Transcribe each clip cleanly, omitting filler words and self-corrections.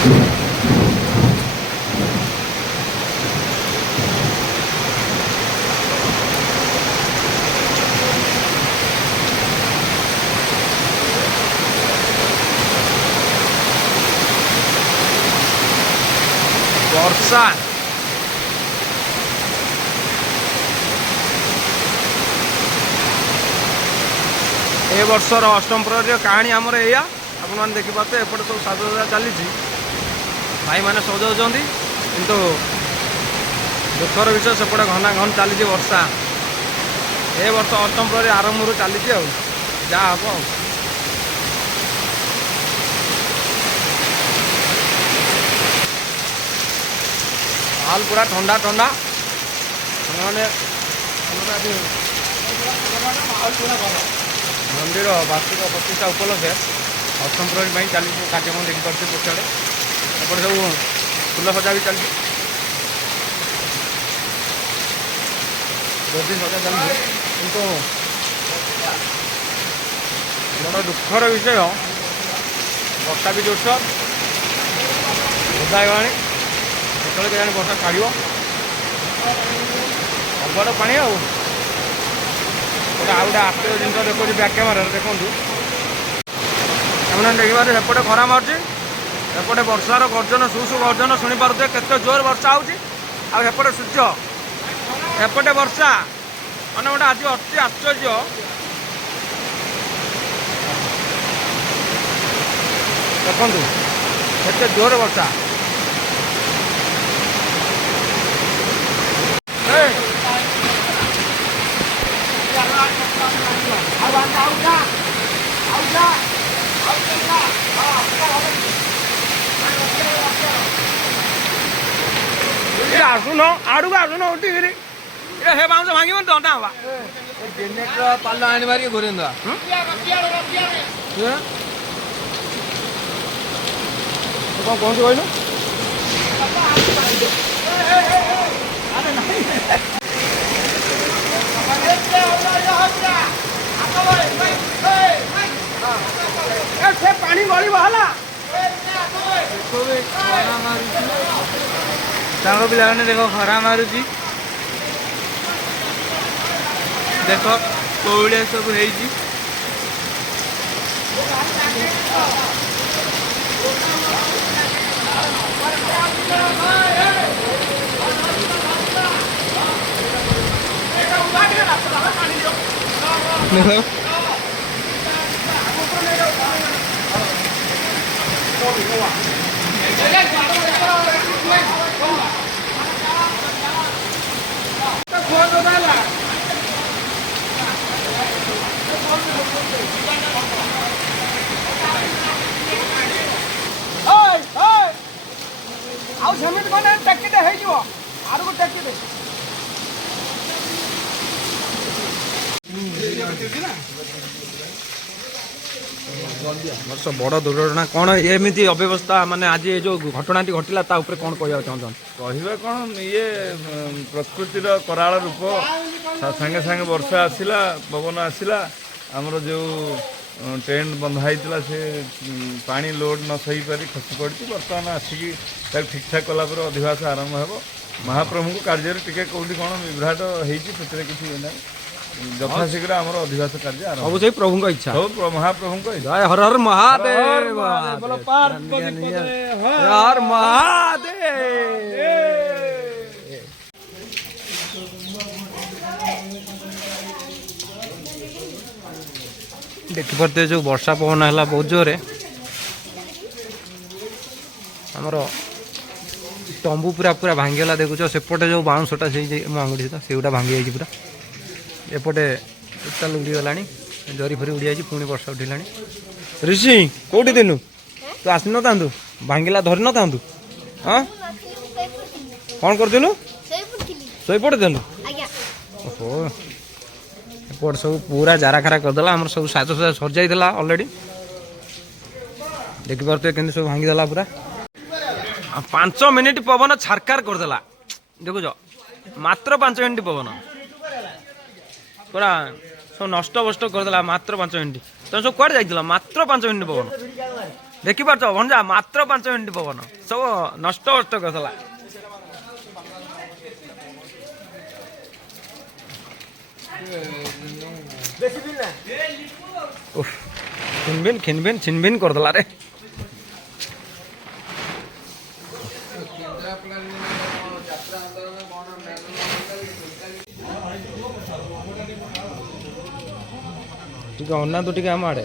ବର୍ଷା ए वर्षर अष्टम प्रहरी कहानी आमर एया आपने देखिपे एपटे सब साजसजा चली भाई मैंने सजाऊँ किंतु दुखर विषय सेपटे घना घन चली वर्षा ए वर्ष अष्टम प्रहरी आरंभ चली जा हम हाल पूरा ठंडा ठंडा मैंने मंदिर वार्षिक प्रतिष्ठा उपलक्षे अष्टम प्रहरी चली कार्यक्रम देखिपे पछाड़े एपटे सब फुल सजा भी चलती बहुत दिन सजा चलती किंतु बड़ा दुखर विषय वर्षा भी जोरसोर ओदा होगा जो जाने वर्षा छाड़ सबड़ पा गोटे आश्चर्य जिन देखो बैक कैमेरा देखूँ देखिए सेपटे खरा मार्च एपटे वर्षार गर्जन सुसु गर्जन शुणी पारे केते जोर वर्षा होपटे सूर्य एपटे वर्षा मैंने गोटे आज अति आश्चर्य देखु केते जोर वर्षा आसुन आड़ू आसुन उठिकी हे बाउंस भांगी तो अंटा हवा पाल आनी मारिक घूरे कौन कौन से कहलु से पानी गली बहला साग पिला देख खरा मारुची देख कौड़िया सब वर्ष बड़ दुर्घटना कौन एमती अव्यवस्था माने आज ये जो घटना घटला कौन कह कह कौन ये प्रकृतिर कराल रूप सागे सागे वर्षा आसला पवन आसला आमर जो टेंट बंधाई से पानी लोड न सही पारि खसी पड़ी बर्तमान आसिकी ठीक ठाक कलापर अधिवास आरंभ हो महाप्रभु कार्य टे कौटी कौन विभ्राट होती किसी ना यथाशीघ्र आम अधिवास कार्य आरंभ सब प्रभु इच्छा सब महाप्रभु इच्छा हर हर महादेव हर महादेव देखिपे जो वर्षा पवन है बहुत जोरे आमर तंबू पूरा पूरा भांगीगला देखुच सेपटे जो बाउंसटा से आंगुठी से गुटा भांगी जाइए पूरा एपटे टोटाल उड़ीगला जरी फरी उड़ी जाइए पुणी वर्षा उठिला ऋषि कौटी दिनु तू आसी न था भांगीला धरी न था हाँ कौन करलु शोई पड़ेलु ओहो एपट सब पूरा जारा खारा करदेला आम सब साज सजा सर जाइला अलरेडी देखिपे के सब भांगीदेला पूरा 5 मिनिट पवन छारकार करदेला देखुच मात्र 5 मिनिट पवन पूरा सब नष्ट बस्ट करदेला मात्र 5 मिनिट तुम सब कौन जाइल मात्र 5 मिनिट पवन ଦେଖିପାରୁଛ ଭଣଜା ମାତ୍ର 5 ମିନିଟ୍ ପବନ ସବୁ ନଷ୍ଟ କରିଥିଲା। ଖିନଭିନ କରିଦେଲା ରେ। ଟିକେ ଅନାନ୍ତୁ ଟିକେ ଆମ ଆଡେ।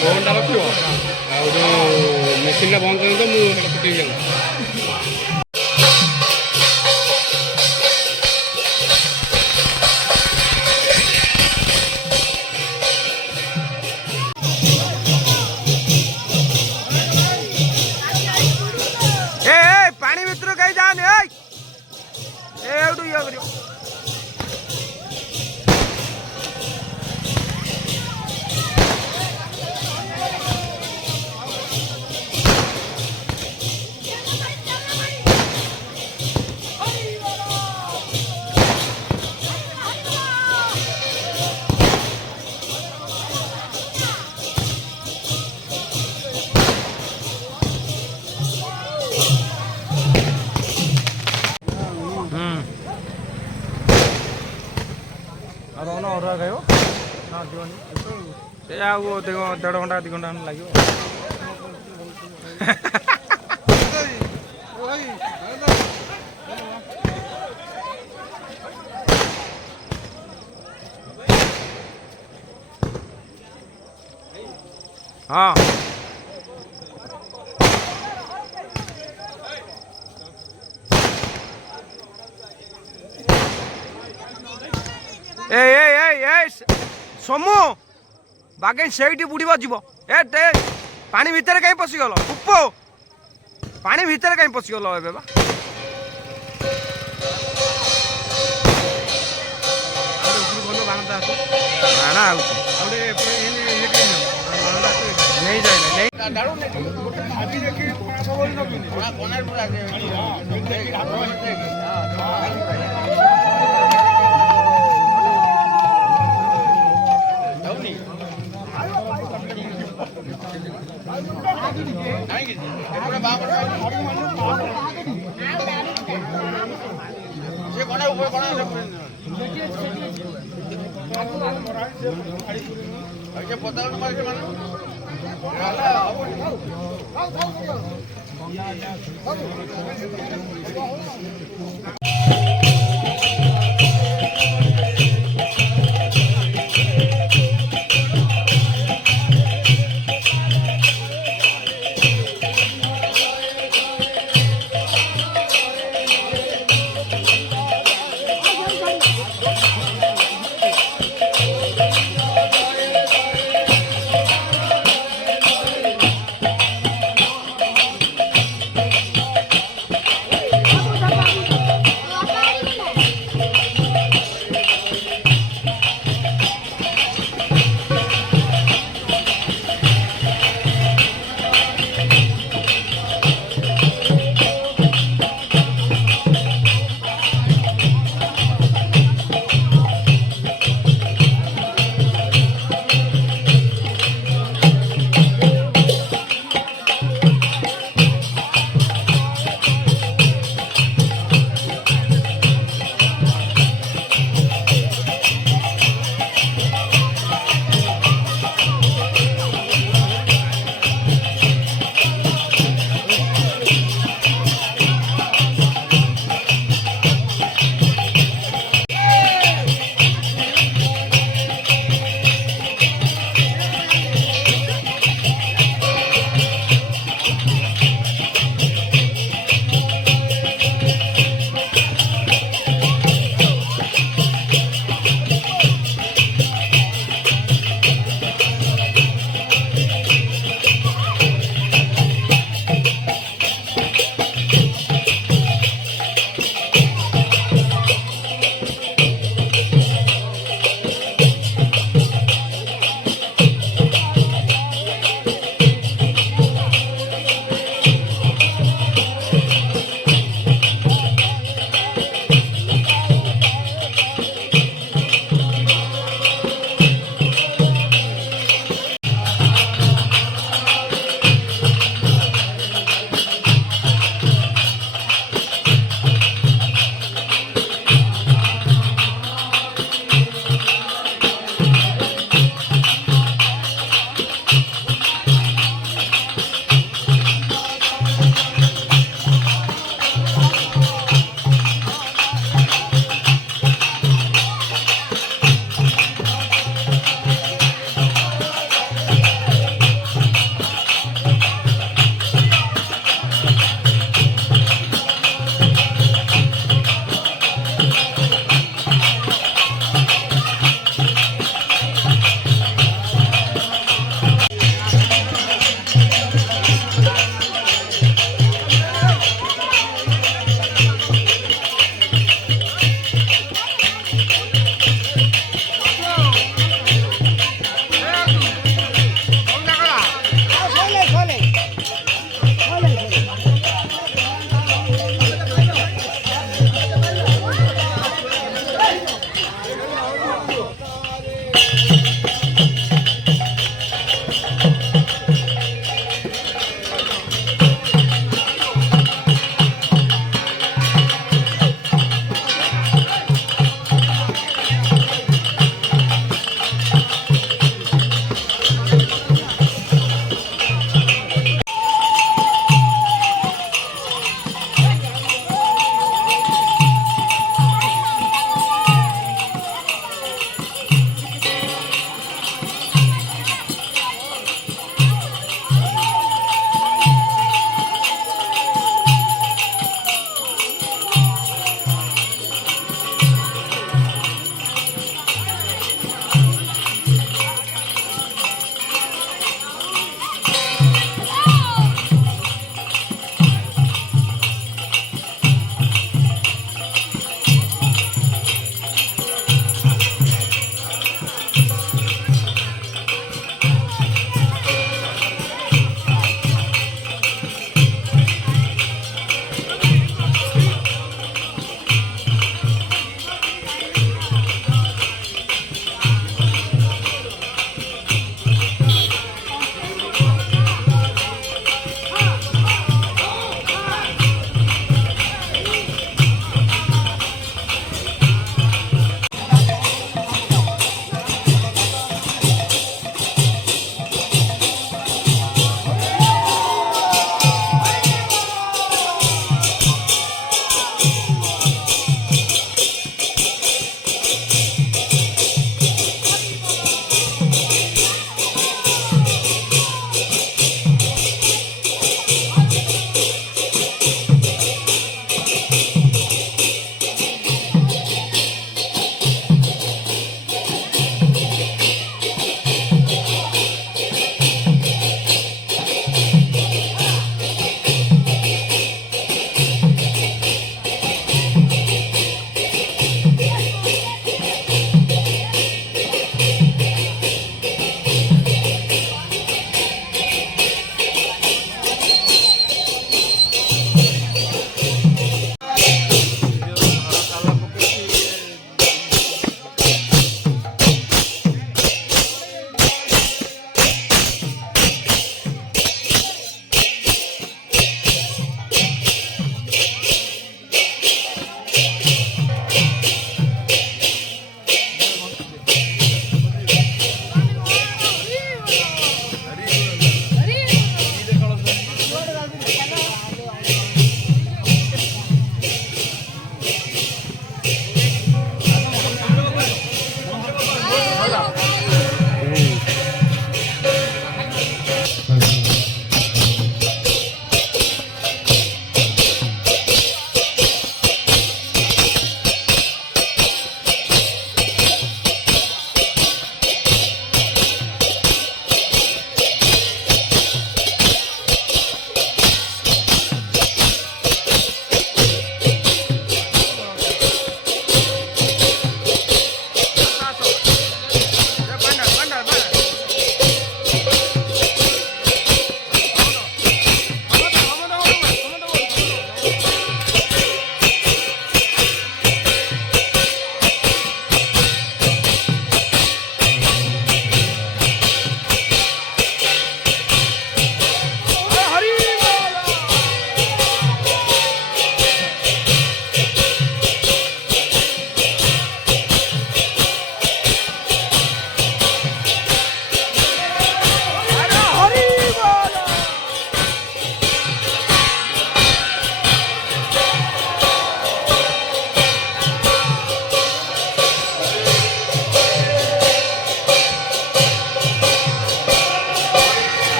ଫୋନ୍ଟା ରଖିବ ଆଉ ଯେଉଁ ମେସିନ୍ଟା ବନ୍ଦ କରନ୍ତୁ ମୁଁ ସେଇଟା ଫୁଟେଇ ଯାଉ। ପାଣି ଭିତରୁ କେହି ଯାଆନି ଏଇଠୁ ଇଏ କରିବ। ଅରୁଆ ଖାଇବ ନା ଦିଅନି ସେ ଆଉ 1.5 ଘଣ୍ଟା 2 ଘଣ୍ଟା ଲାଗିବ। ହଁ ସମୁ ବାଗେଇ ସେଇଠି ବୁଡ଼ିବ ଯିବ। ପାଣି ଭିତରେ କାହିଁ ପଶିଗଲ ଉପ ପାଣି ଭିତରେ କାହିଁ ପଶିଗଲ ଏବେ ବା।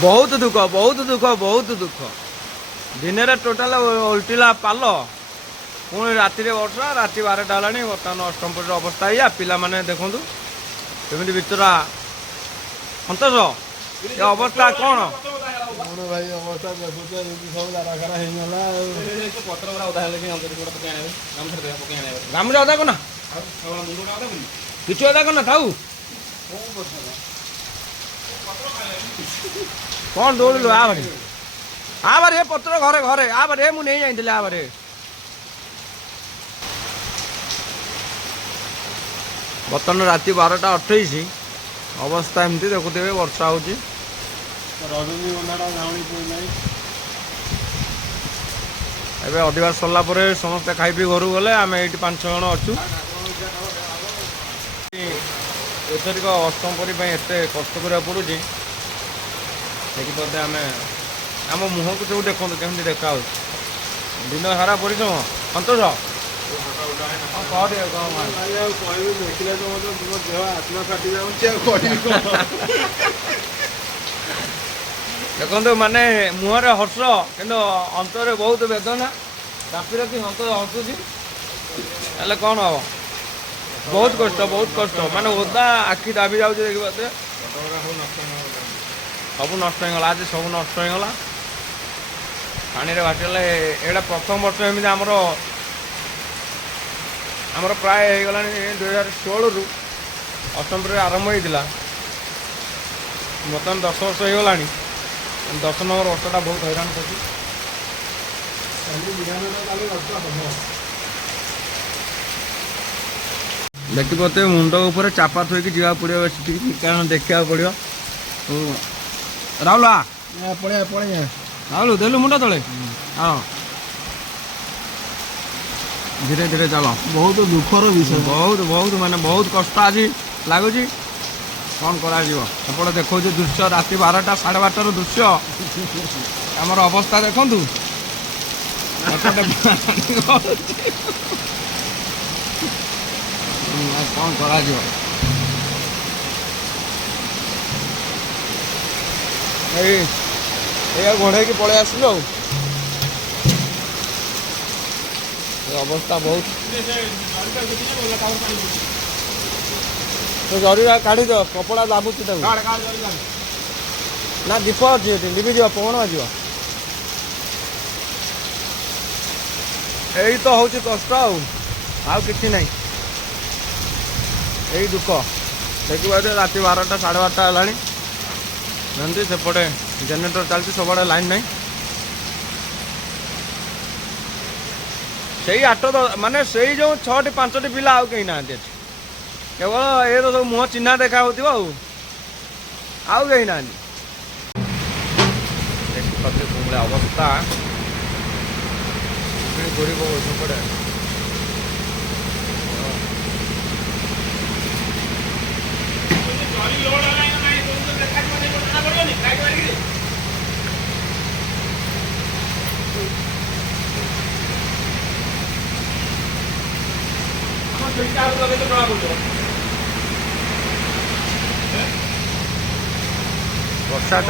बहुत दुख बहुत दुख बहुत दुख दिन टोटाल उल्टिला पाल पुणी राति वर्षा राति 12टा है बर्तमान अष्टमपुर अवस्था या पिला माने देखु केमी विचरा सतोष ये अवस्था कौन भाई अवस्था देखुच सब दाराखाना गाम अदा करना किचु अदा करना थाऊ कौन दौड़लु आ बारे पत्र घरे घरे आ बारे मुझे नहीं जाइली आ बारे बर्तमान राति 12टा 28 अवस्था एमती देखुवे वर्षा होची एबे अधिवास सरला परे समस्ते खाई पी घर गले आम ये 5-6 जन अच्छु एथरिक अष्टमपरी एत कष्ट करा पड़ू देखिए आम आम मुह को सब देखते केमती देखा दिन सारा परिश्रम सतोष देखो माने मुहर हर्ष कि अंतर बहुत वेदना चापी रखी हसुची कौन हम बहुत कष्ट माने ओदा आखि दाबी जाऊँ देखिए सब नष्ट होगा आज सब नष्ट होगा पानी बाटिले यहाँ प्रथम वर्ष एमती आमर प्राय होगा 2016 रु अष्टमपुर आरंभ होता बर्तमान 10 वर्ष होगा 10 नंबर वर्षटा बहुत हैरान कर देखिए मुंड उपर चापा थोक जा पड़ो कारण देखा पड़ो राहुल राहुल देलु मुंडा तले हाँ धीरे धीरे चल बहुत दुखर विषय बहुत माने बहुत कष्ट आज लगुच कौन कर देखो दृश्य राति 12टा 12:30 दृश्य आमर अवस्था देखु कौन कर ଏଇଆ ଘୋଡ଼େଇକି ପଳେଇ ଆସିଲୁ ଆଉ ଏ ଅବସ୍ଥା ବହୁତ ଜରିଟା କାଢ଼ିଦିଅ କପଡ଼ା ଦାବୁଛି ତାକୁ ନା ଦୀପ ଅଛି ଏଠି ଲିଭିଯିବ ପବନ ବାଜିବ ଏଇ ତ ହେଉଛି କଷ୍ଟ ଆଉ କିଛି ନାହିଁ ଏଇ ଦୁଃଖ ଦେଖିବା ରାତି 12ଟା 12:30 ହେଲାଣି ଯେମିତି ସେପଟେ ଜେନେରେଟର ଚାଲିଛି ସବୁଆଡ଼େ ଲାଇନ୍ ନାହିଁ ସେଇ ମାନେ ସେଇ ଯେଉଁ 6ଟି 5ଟି ପିଲା ଆଉ କେହି ନାହାନ୍ତି ଏଠି କେବଳ ଏ ତ ସବୁ ମୁହଁ ଚିହ୍ନା ଦେଖା ହେଉଥିବ ଆଉ କେହି ନାହାନ୍ତି ଦେଖିପାରୁଛି ଭଳିଆ ଅବସ୍ଥା ଘୁରି ପକଉଛି ସେପଟେ ବର୍ଷା ଚାଲିଛି